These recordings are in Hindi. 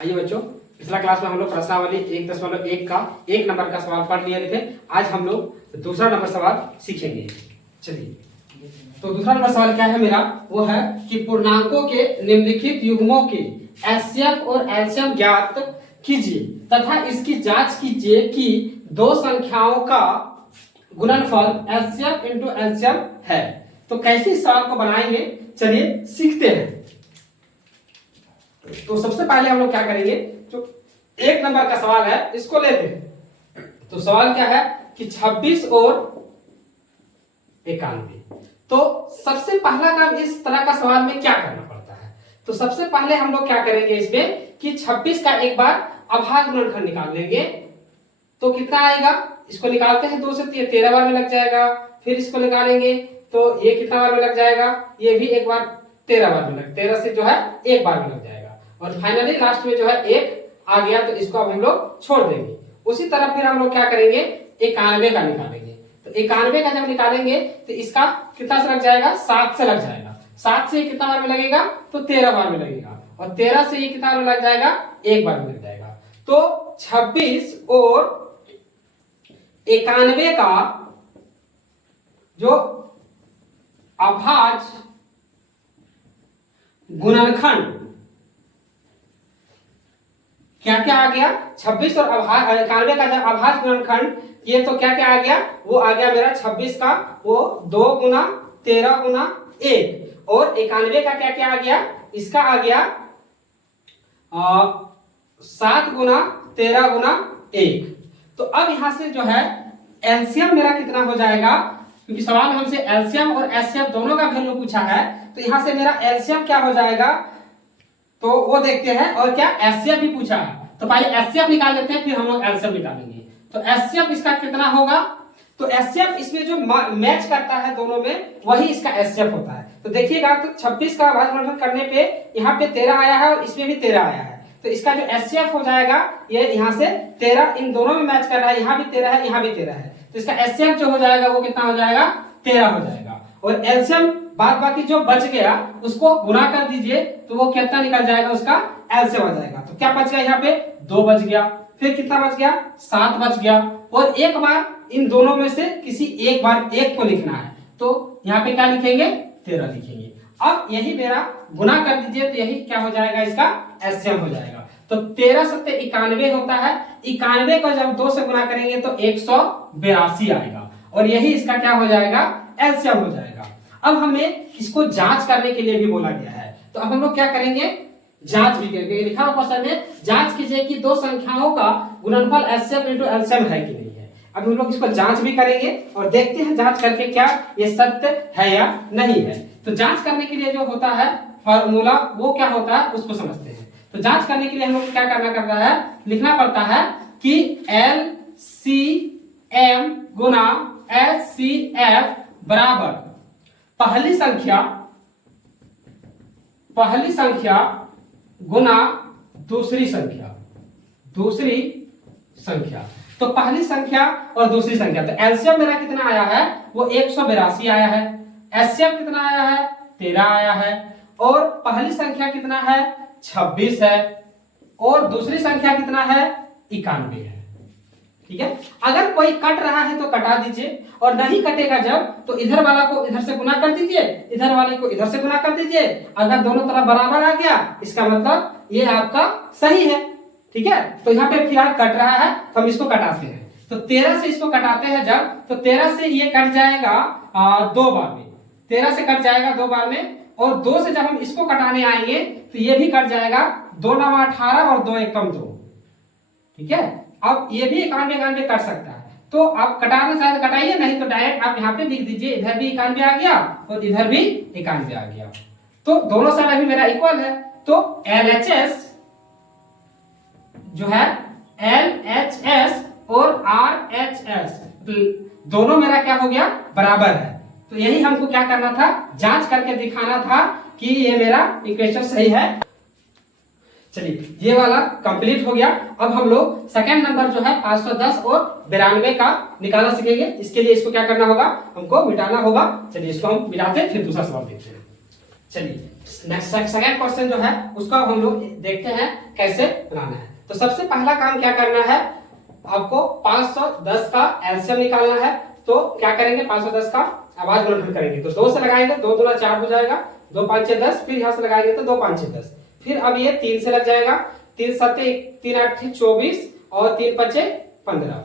आइए बच्चों, पिछला क्लास में हम लोग प्रश्नावली 1.1 का 1 नंबर का सवाल पढ़ लिए थे। आज हम लोग दूसरा नंबर सवाल सीखेंगे। चलिए, तो दूसरा नंबर सवाल क्या है मेरा, वो है कि पूर्णांकों के निम्नलिखित युग्मों के एचसीएफ और एलसीएम ज्ञात कीजिए तथा इसकी जांच कीजिए कि दो संख्याओं का गुणनफल एचसीएफ इंटू एलसीएम है। तो कैसे इस सवाल को बनाएंगे, चलिए सीखते हैं। तो सबसे पहले हम लोग क्या करेंगे, जो 1 नंबर का सवाल है इसको लेते हैं। तो सवाल क्या है कि 26 और 91। तो सबसे पहला काम इस तरह का सवाल में क्या करना पड़ता है, तो सबसे पहले हम लोग क्या करेंगे इसमें कि 26 का एक बार अभाज्य गुणनखंड निकाल लेंगे। तो कितना आएगा, इसको निकालते हैं 2 से 13 बार में लग जाएगा। फिर इसको निकालेंगे तो ये कितना बार में लग जाएगा, ये भी एक बार 13 बार में लग, 13 से जो है एक बार में लग जाएगा। और फाइनली लास्ट में जो है 1 आ गया, तो इसको अब हम लोग छोड़ देंगे। उसी तरह फिर हम लोग क्या करेंगे, 91 का निकालेंगे। तो 91 का जब निकालेंगे तो इसका कितना से लग जाएगा, 7 से लग जाएगा। 7 से कितना बार में लगेगा, तो 13 बार में लगेगा। और 13 से ये कितना बार में लग जाएगा, एक बार में लग जाएगा। तो 26 और 91 का जो अभाज्य गुणनखंड क्या क्या आ गया, 26 और 91 का जब अभाज्य गुणनखंड, ये तो क्या क्या आ गया, वो आ गया मेरा 26 का वो 2 गुना 13 गुना 1, और 91 का क्या क्या आ गया, इसका आ गया 7 गुना 13 गुना 1। तो अब यहां से जो है एलसीएम मेरा कितना हो जाएगा, क्योंकि सवाल में हमसे एलसीएम और एचसीएफ दोनों का वैल्यू पूछा है। तो यहां से मेरा एलसीएम क्या हो जाएगा, तो वो देखते हैं। और क्या एचसीएफ भी पूछा है, तो पहले एचसीएफ निकाल लेते हैं, फिर हम लोग एलसीएम निकालेंगे। तो एचसीएफ इसका कितना होगा, तो एचसीएफ इसमें जो मैच करता है दोनों में, वही इसका एचसीएफ होता है। तो देखिएगा, तो 26 का अभाज्य गुणनखंड करने पे यहाँ पे 13 आया है और इसमें भी 13 आया है। तो इसका जो एचसीएफ हो जाएगा, ये यहाँ से 13 इन दोनों में मैच कर रहा है, यहाँ भी 13 है, यहाँ भी 13 है। तो इसका एचसीएफ जो हो जाएगा वो कितना हो जाएगा, 13 हो जाएगा। और एलसीएम बाद बाकी जो बच गया उसको गुना कर दीजिए, तो वो कितना निकल जाएगा, उसका एलसीएम आ जाएगा। तो क्या बच गया, यहाँ पे 2 बच गया, फिर कितना बच गया, 7 बच गया। और एक बार इन दोनों में से किसी एक बार एक को लिखना है, तो यहाँ पे क्या लिखेंगे, 13 लिखेंगे। अब यही मेरा गुना कर दीजिए, तो यही क्या हो जाएगा, इसका एलसीएम हो जाएगा। तो 13 सत्ते 91 होता है, 91 को जब 2 से गुना करेंगे तो 182 आएगा, और यही इसका क्या हो जाएगा, एलसीएम हो जाएगा। अब हमें इसको जांच करने के लिए भी बोला गया है, तो अब हम लोग क्या करेंगे, जांच भी करेंगे। लिखा हुआ क्वेश्चन में जांच कीजिए कि दो संख्याओं का गुणनफल एचसीएफ इंटू एलसीएम है कि नहीं है। अब हम लोग इसको जांच भी करेंगे और देखते हैं जांच करके क्या ये सत्य है या नहीं है। तो जांच करने के लिए जो होता है फॉर्मूला, वो क्या होता है उसको समझते हैं। तो जांच करने के लिए हम लोग क्या करना पड़ता है, लिखना पड़ता है कि एलसीएम गुना एचसीएफ बराबर पहली संख्या गुना दूसरी संख्या। तो पहली संख्या और दूसरी संख्या, तो एलसीएम मेरा कितना आया है, वो 182 आया है। एचसीएफ कितना आया है, 13 आया है। और पहली संख्या कितना है, 26 है। और दूसरी संख्या कितना है, 91 है। ठीक है, अगर कोई कट रहा है तो कटा दीजिए, और नहीं कटेगा जब, तो इधर वाला को इधर से गुना कर दीजिए, इधर वाले को इधर से गुना कर दीजिए। अगर दोनों तरफ बराबर आ गया, इसका मतलब ये आपका सही है। ठीक है, तो यहाँ पे फिलहाल कट रहा है, तो हम इसको कटाते हैं। तो 13 से इसको कटाते हैं जब, तो 13 से ये कट जाएगा 2 बार में, 13 से कट जाएगा 2 बार में। और 2 से जब हम इसको कटाने आएंगे तो ये भी कट जाएगा, 2 9 18 और 2 1 कम 2। ठीक है, अब ये भी 91 कट सकता है। तो आप कटाना चाहे तो कटाइए, नहीं तो डायरेक्ट आप यहाँ पे लिख दीजिए, इधर भी 91 आ गया और इधर भी 91 आ गया। तो दोनों साइड अभी मेरा इक्वल है। तो LHS जो है, LHS और RHS दोनों मेरा क्या हो गया, बराबर है। तो यही हमको क्या करना था, जांच करके दिखाना था कि ये मेरा इक्वेशन सही है। चलिए, ये वाला कंप्लीट हो गया। अब हम लोग सेकंड नंबर जो है 510 और 92 का निकालना सीखेंगे। इसके लिए इसको क्या करना होगा, हमको मिटाना होगा। चलिए इसको हम मिटाते हैं, फिर दूसरा सवाल देखते हैं। चलिए नेक्स्ट सेकंड क्वेश्चन जो है उसका हम लोग देखते हैं कैसे बनाना है। तो सबसे पहला काम क्या करना है, आपको 510 का एलसीएम निकालना है। तो क्या करेंगे, 510 का आवाज गुणनखंड करेंगे। तो 2 से लगाएंगे, 2 दूना 4 हो जाएगा, 2 5 6 10, फिर यहाँ से लगाएंगे तो 2 5 6 10। फिर अब ये 3 से लग जाएगा, 3 7 3 8 24 और 3 5 15,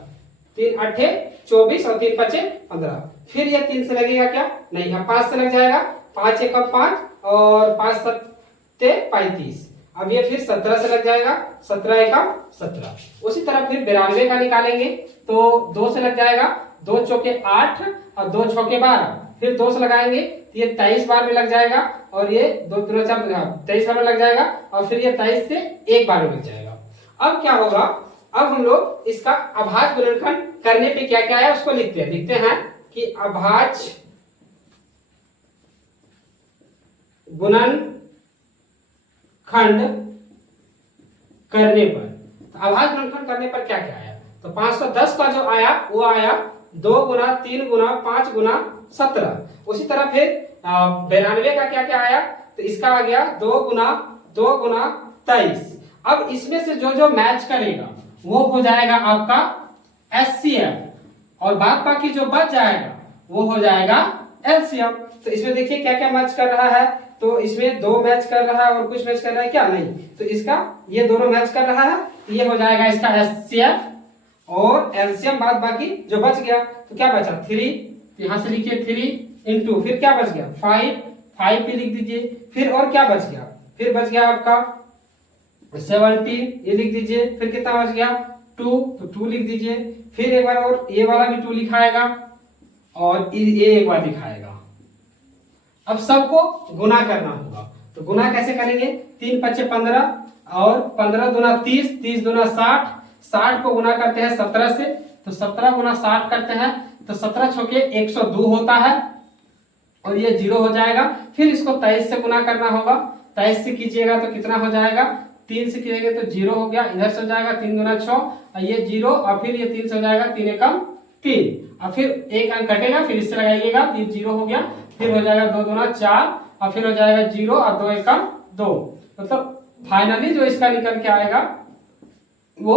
3 8 24 और 3 5 15। फिर ये 3 से लगेगा क्या, नहीं, अब 5 से लग जाएगा, 5 1 5 और 5 7 35। अब ये फिर 17 से लग जाएगा, 17 1 17। उसी तरह फिर 92 का निकालेंगे तो 2 से लग जाएगा, 2 चौके 8 और 2 छौके 12। फिर 2 से लगाएंगे तो ये 23 बार में लग जाएगा, और ये 2 3 4 23 बार में लग जाएगा, और फिर ये 23 से एक बार में लग जाएगा। अब क्या होगा, अब हम लोग इसका अभाज्य गुणनखंड करने पे क्या क्या है उसको लिखते हैं कि अभाज्य गुणनखंड करने पर, तो अभाज्य गुणनखंड करने पर क्या क्या आया, तो 510 का जो आया वो आया 2 गुना 3 गुना 5 गुना 17। उसी तरह फिर 92 का क्या क्या आया, तो इसका आ गया 2 गुना 23। अब इसमें से जो जो मैच करेगा वो हो जाएगा आपका एचसीएफ, और बाद बाकी जो बच जाएगा वो हो जाएगा एलसीएम। तो इसमें देखिए क्या क्या मैच कर रहा है, तो इसमें 2 मैच कर रहा है और कुछ मैच कर रहा है क्या, नहीं, तो इसका ये दोनों मैच कर रहा है, ये हो जाएगा इसका एचसीएफ और एलसीएम। बाद बाकी जो बच गया तो क्या बचा 3, यहां से लिखिए 3 इंटू, फिर क्या बच गया 5 पे लिख दीजिए। फिर और क्या बच गया, फिर बच गया आपका 17, ये लिख दीजिए। फिर कितना बच गया 2, तो 2 लिख दीजिए। फिर एक बार और ये वाला भी 2 लिखाएगा और ये एक बार लिखाएगा। अब सबको गुना करना होगा, तो गुना कैसे करेंगे, 3 5 15 और 15 दूना 30, 30 दूना 60, 60 को गुना करते हैं 17 से, तो 17 गुना 60 करते हैं तो 17 छोके 102 होता है, और ये 0 हो जाएगा। फिर इसको 23 से गुना करना होगा, 23 से कीजिएगा तो कितना हो जाएगा, 3 से कीजिएगा तो 0 हो गया, इधर से हो जाएगा 3 गुना 6 और ये 0, और फिर ये 3 से हो जाएगा 3 एकम 3, और फिर एक अंक कटेगा, फिर इससे लगाइएगा, 3 0 हो गया। फिर हो जाएगा 2 दूना 4 और फिर हो जाएगा 0 और 2 एकम 2। मतलब फाइनली जो इसका निकल के आएगा वो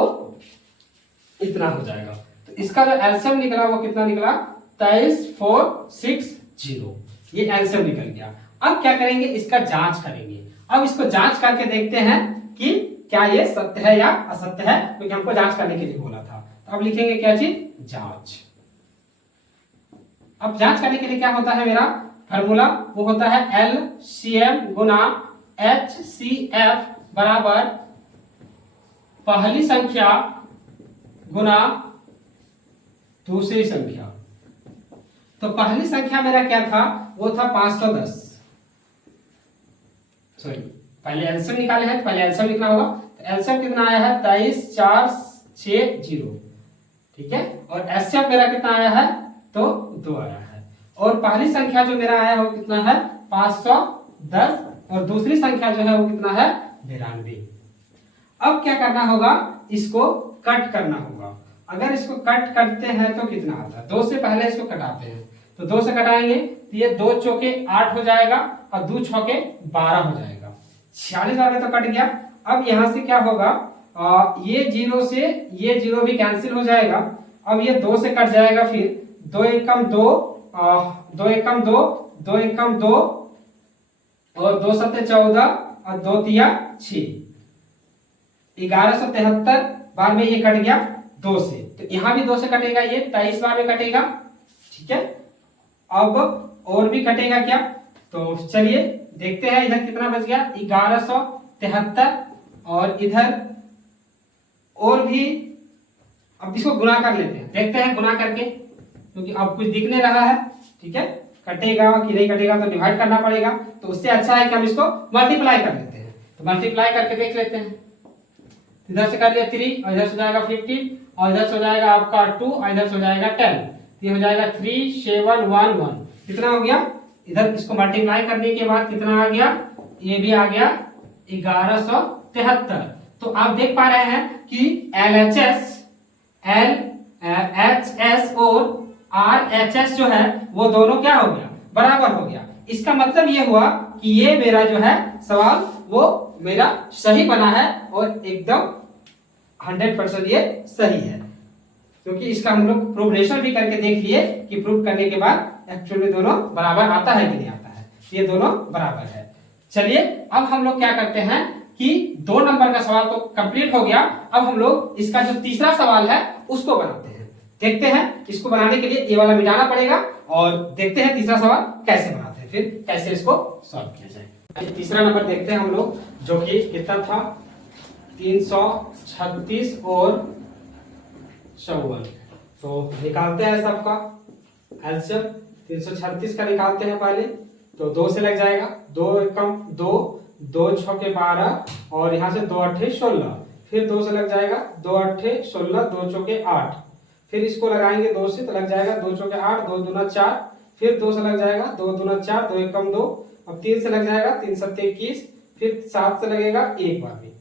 इतना हो जाएगा। तो इसका जो एलसीएम निकला वो कितना निकला, 23460, ये एलसीएम निकल गया। अब क्या करेंगे, इसका जांच करेंगे। अब इसको जांच करके देखते हैं कि क्या ये सत्य है या असत्य है, क्योंकि हमको जांच करने के लिए बोला था। तो अब लिखेंगे क्या चीज, जांच। अब जांच करने के लिए क्या होता है, मेरा फार्मूला वो होता है एलसीएम गुना एचसीएफ बराबर पहली संख्या गुना दूसरी संख्या। तो पहली संख्या मेरा क्या था, वो था 510, सॉरी पहले एलसीएम निकाले हैं, पहले एलसीएम लिखना होगा। तो एलसीएम कितना आया है, 23460, ठीक है। और एचसीएफ मेरा कितना आया है, तो 2 आया है। और पहली संख्या जो मेरा आया वो कितना है, 510, और दूसरी संख्या जो है वो कितना है, 92। अब क्या करना होगा, इसको कट करना होगा। अगर इसको कट करते हैं तो कितना आता है, 2 से पहले इसको कटाते हैं, तो 2 से कटाएंगे तो ये 2 चौके 8 हो जाएगा और 2 छौके 12 हो जाएगा, 46 बार में तो कट गया। अब यहां से क्या होगा, ये 0 से ये 0 भी कैंसिल हो जाएगा। अब ये 2 से कट जाएगा, फिर 2 एकम 2, 2 एकम 2, 2 एकम 2 और 2 सत्ते 14 और 2 तिया 6, 1173 बार में ये कट गया 2 से। तो यहां भी 2 से कटेगा, ये 23 बार में कटेगा, ठीक है। अब और भी कटेगा क्या, तो चलिए देखते हैं। इधर कितना बच गया, 1173, और इधर और भी। अब इसको गुना कर लेते हैं, देखते हैं गुना करके, क्योंकि अब कुछ दिख नहीं रहा है, ठीक है। कटेगा कि नहीं कटेगा तो डिवाइड करना पड़ेगा, तो उससे अच्छा है कि हम इसको मल्टीप्लाई कर लेते हैं। तो मल्टीप्लाई करके देख लेते हैं। इधर से कर लिया 3 और इधर से हो जाएगा 15 और इधर से हो जाएगा आपका 2 और इधर से हो जाएगा 10, ये हो जाएगा 3711। कितना हो गया, इधर इसको मल्टीप्लाई करने के बाद कितना आ गया, ये भी आ गया 1173। तो आप देख पा रहे हैं कि LHS और RHS जो है वो दोनों क्या हो गया, बराबर हो गया। इसका मतलब ये हुआ कि ये मेरा जो है सवाल वो मेरा सही बना है और एकदम 100% ये सही है, क्योंकि इसका हम लोग प्रूवनेशन भी करके देख लिए कि प्रूव करने के बाद एक्चुअल में दोनों बराबर आता है कि नहीं आता है, ये दोनों बराबर है। चलिए अब हम लोग क्या करते हैं कि 2 नंबर का सवाल तो कंप्लीट हो गया, अब हम लोग इसका जो तीसरा सवाल है उसको बनाते हैं। देखते हैं इसको बनाने के लिए ये वाला मिटाना पड़ेगा और देखते हैं तीसरा सवाल कैसे बनाते हैं, फिर कैसे इसको सॉल्व किया जाए। तीसरा नंबर देखते हैं हम लोग, जो कि कितना था 336 और 54। तो निकालते हैं सबका एलसीएम। 336 का निकालते हैं पहले, तो 2 से लग जाएगा, 2 एकम 2, 2 छके 12 और यहाँ से 2 अट्ठे 16, फिर 2 से लग जाएगा 2 अट्ठे 16, 2 चौके 8, फिर इसको लगाएंगे 2 से तो लग जाएगा 2 चौके 8, 2 दूना 4, फिर 2 से लग जाएगा 2 दूना 4, 2 एकम 2, अब 3 से लग जाएगा 3 सत्ते 21, फिर 7 से लगेगा एक बार भी।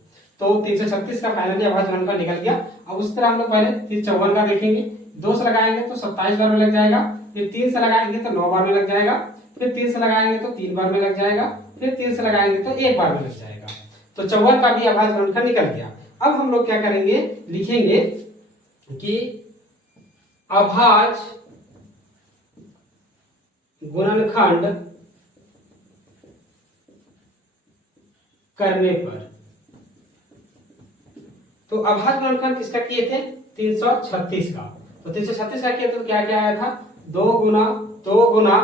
तो 336 का फाइनली अभाज्य गुणनफल निकल गया। अब उस तरह हम लोग पहले फिर 54 का देखेंगे, 2 से लगाएंगे तो 27 बार में लग जाएगा, फिर 3 से लगाएंगे तो 9 बार में लग जाएगा, फिर 3 से लगाएंगे तो 3 बार में लग जाएगा, फिर 3 से लगाएंगे तो 1 बार में लग जाएगा। तो 54 का भी अभाज्य गुणनफल निकल गया। अब हम लोग क्या करेंगे, लिखेंगे कि अभाज्य गुणनखंड करने पर। तो अभाज्य गुणनखंड किसका किए थे, 336 का। तो 336 का किए तो क्या क्या आया था, 2 गुना 2 गुना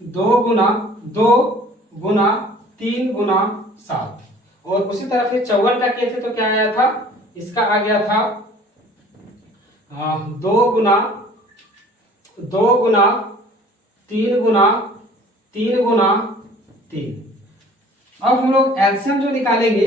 2 गुना 2 गुना 3 गुना 7। और उसी तरह फिर 54 का किए थे तो क्या आया था, इसका आ गया था 2 गुना 2 गुना 3 गुना 3 गुना 3। अब हम लोग एलसीएम जो निकालेंगे,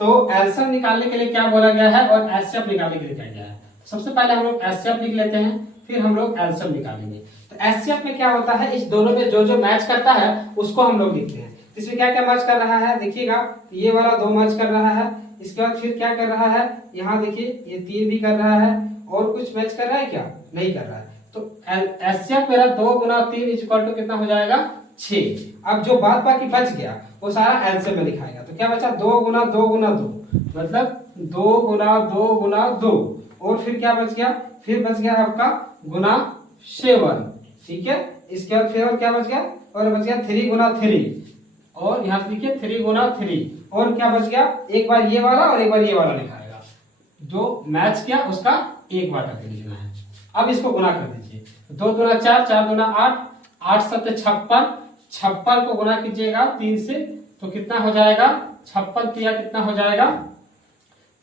तो एलसीएम निकालने के लिए क्या बोला गया है और एचसीएफ निकालने के लिए क्या गया है। सबसे पहले हम लोग एचसीएफ लिख लेते हैं, फिर हम लोग एलसीएम निकालेंगे। तो एचसीएफ में क्या होता है, इस दोनों में जो जो मैच करता है उसको हम लोग लिखते हैं। इसमें क्या क्या मैच कर रहा है देखिएगा, ये वाला 2 मैच कर रहा है, इसके बाद फिर क्या कर रहा है, यहाँ देखिए ये 3 भी कर रहा है, और कुछ मैच कर रहा है क्या, नहीं कर रहा है। तो एचसीएफ मेरा 2 गुना 3 इक्वल टू कितना हो जाएगा, 6। अब जो बाद बाकी बच गया वो सारा एलसीएम में लिखाएगा। तो क्या बचा, 2 गुना 2 गुना 2, मतलब 2 गुना 2 गुना 2, और फिर क्या बच गया, फिर बच गया आपका गुना 7, ठीक है। इसके बाद फिर और क्या बच गया, और बच गया 3 गुना 3, और यहाँ से लिखिए 3 गुना 3, और क्या बच गया, एक बार ये वाला और एक बार ये वाला लिखाएगा। जो मैच किया उसका एक बार करके लिखना है। अब इसको गुना कर दीजिए, 2 दूना 4, 4 दूना 8, 8 सत्ते 56, 56 को गुना कीजिएगा 3 से तो कितना हो जाएगा, 56 तिया कितना हो जाएगा,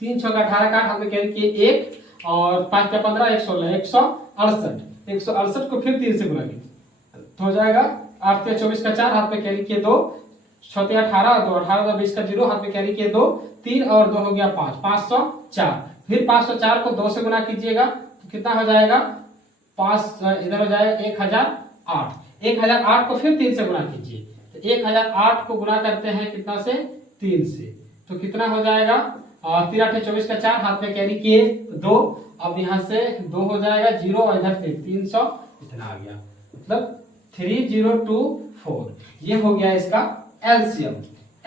3 छक्का 18 का हाथ में कैरी किए 1, और 5 का 15, 116, 168, 168 को फिर 3 से गुना कीजिए तो हो जाएगा 8 तिया 24 का 4, हाथ में कैरी किए 2, 6 तिया 18, 2 18 20 का 0, हाथ में कैरी किए 2, 3 और 2 हो गया 5, 504, फिर 504 को 2 से गुना कीजिएगा तो कितना हो जाएगा, 5 इधर हो जाएगा 1008, 1008 को फिर 3 से गुना कीजिए, तो 1008 को गुना करते हैं कितना से, 3 से, तो कितना हो जाएगा, 3 8 24 का 4, हाथ में कैरी किए 2, अब यहाँ से 2 हो जाएगा 0 और इधर से 300, इतना आ गया, मतलब 3024। ये हो गया इसका एलसीएम।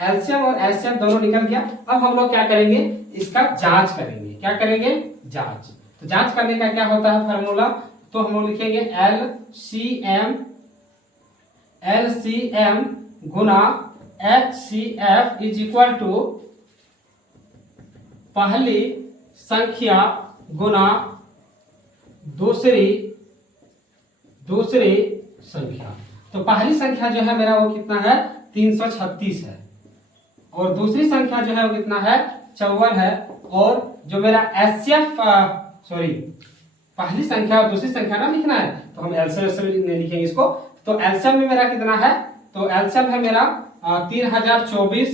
एलसीएम और एलसीएम दोनों निकल गया। अब हम लोग क्या करेंगे, इसका जांच करेंगे। क्या करेंगे, जांच। तो जांच करने का क्या होता है फार्मूला, तो हम लोग लिखेंगे एलसीएम गुना एचसीएफ इज इक्वल टू पहली संख्या गुना दूसरी संख्या। तो पहली संख्या जो है मेरा वो कितना है, 336 है, और दूसरी संख्या जो है वो कितना है, 54 है, और जो मेरा एचसीएफ पहली संख्या और दूसरी संख्या ना लिखना है, तो हम एलसीएम लिखेंगे इसको। तो एलसीएम में मेरा कितना है, तो एलसीएम है मेरा 3024,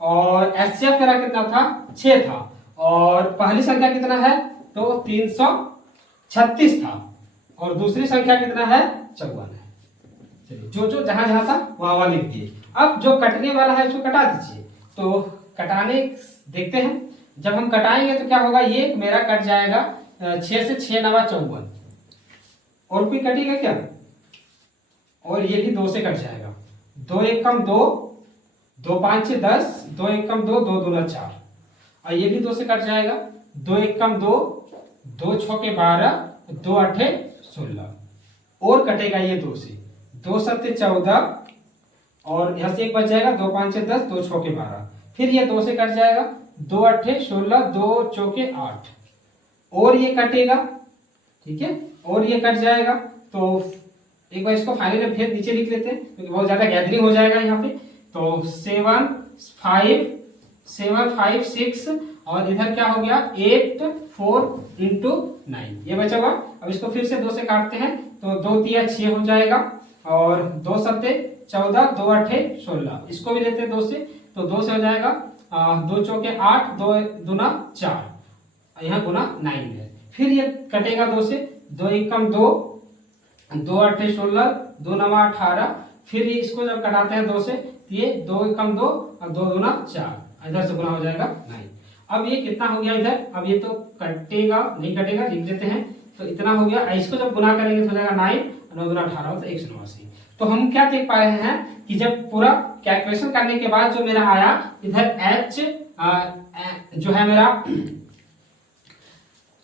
और एचसीएफ मेरा कितना था, 6 था, और पहली संख्या कितना है, तो 336 था, और दूसरी संख्या कितना है, 54 है। चलिए जो जो जहां जहां था वहां वहां लिख दिए। अब जो कटने वाला है उसको कटा दीजिए। तो कटाने देखते हैं, जब हम कटाएंगे तो क्या होगा, ये मेरा कट जाएगा 6 से 6 9 54, और कोई कटेगा क्या, और ये भी 2 से कट जाएगा, 2 एकम 2, 2 5 10, 2 एकम 2, 2 दूना 4, और ये भी 2 से कट जाएगा, 2 एकम 2, 2 छके 12, 2 आठे 16, और कटेगा ये 2 से, 2 सत्ते 14, और यहाँ से एक बच जाएगा, 2 5 10, 2 छके 12, फिर ये 2 से कट जाएगा, 2 आठे 16, 2 चौके 8, और ये कटेगा, ठीक है, और ये कट जाएगा। तो एक बार इसको फाइनल में फिर नीचे लिख लेते हैं क्योंकि बहुत ज्यादा गैदरिंग हो जाएगा यहाँ पे। तो 7 5 6, और इधर क्या हो गया 8 4 इंटू 9, ये बचा हुआ। अब इसको फिर से 2 से काटते हैं, तो 2 तिया 6 हो जाएगा, और 2 सत्ते 14, 2 आठे 16, इसको भी लेते हैं 2 से, तो 2 से हो जाएगा 2 चौके 8, 2 दूना 4, यहाँ गुना 9 है। फिर ये कटेगा 2 से, 2 एकम 2, 2 आठे 16, 2 नवा 18, फिर ये इसको जब कटाते हैं 2 से, तो ये 2 एकम 2 और 2 दूना 4, इधर से गुना हो जाएगा 9। अब ये कितना हो गया इधर, अब ये तो कटेगा नहीं, कटेगा लिख देते हैं, तो इतना हो गया। इसको जब गुना करेंगे तो हो जाएगा 9, 9 दूना 18, तो 189। तो हम क्या देख पा रहे हैं कि जब पूरा कैलकुलेशन करने के बाद जो मेरा आया इधर h जो है मेरा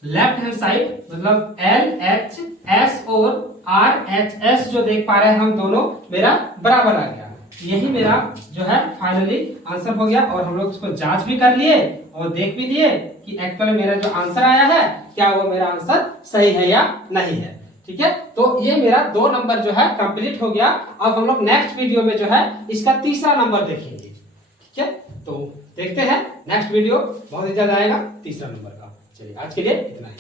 लेफ्ट हैंड साइड, मतलब LHS और RHS जो देख पा रहे हैं हम दोनों, मेरा बराबर आ गया। यही मेरा जो है फाइनली आंसर हो गया, और हम लोग इसको जांच भी कर लिए और देख भी लिए कि एक्चुअली मेरा जो आंसर आया है क्या वो मेरा आंसर सही है या नहीं है। ठीक है, तो ये मेरा 2 नंबर जो है कंप्लीट हो गया। अब हम लोग नेक्स्ट वीडियो में जो है इसका तीसरा नंबर देखेंगे। ठीक है, तो देखते हैं नेक्स्ट वीडियो बहुत ही ज्यादा आएगा तीसरा नंबर का। चलिए आज के लिए इतना ही।